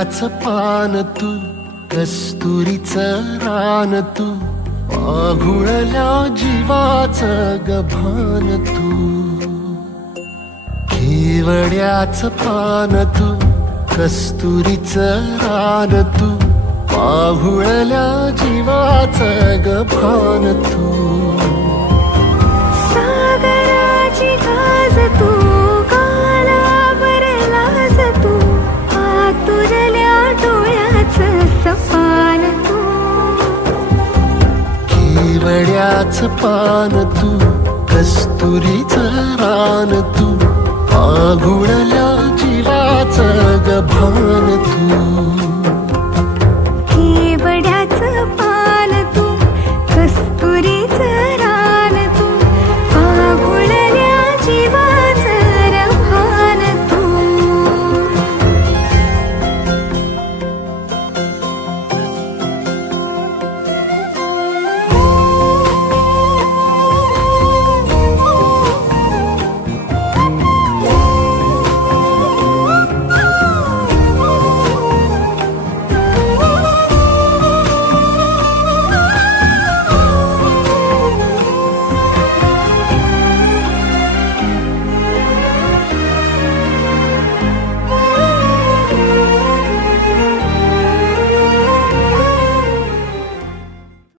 केवड्याचं पान तू, कस्तुरीचं रान तू, पाघुळल्या जीवाचं गभान तू. केवड्याचं पान तू, कस्तुरीचं रान तू, पाघुळल्या जीवाचं गभान तू. सागराची गाज तू, कालावरलाज तू, आतुरल्या डोळ्याचं सपान तू. केवड्याचं पान तू, कस्तुरीचं रान तू, पाघुळल्या जीवाचं गभान तू.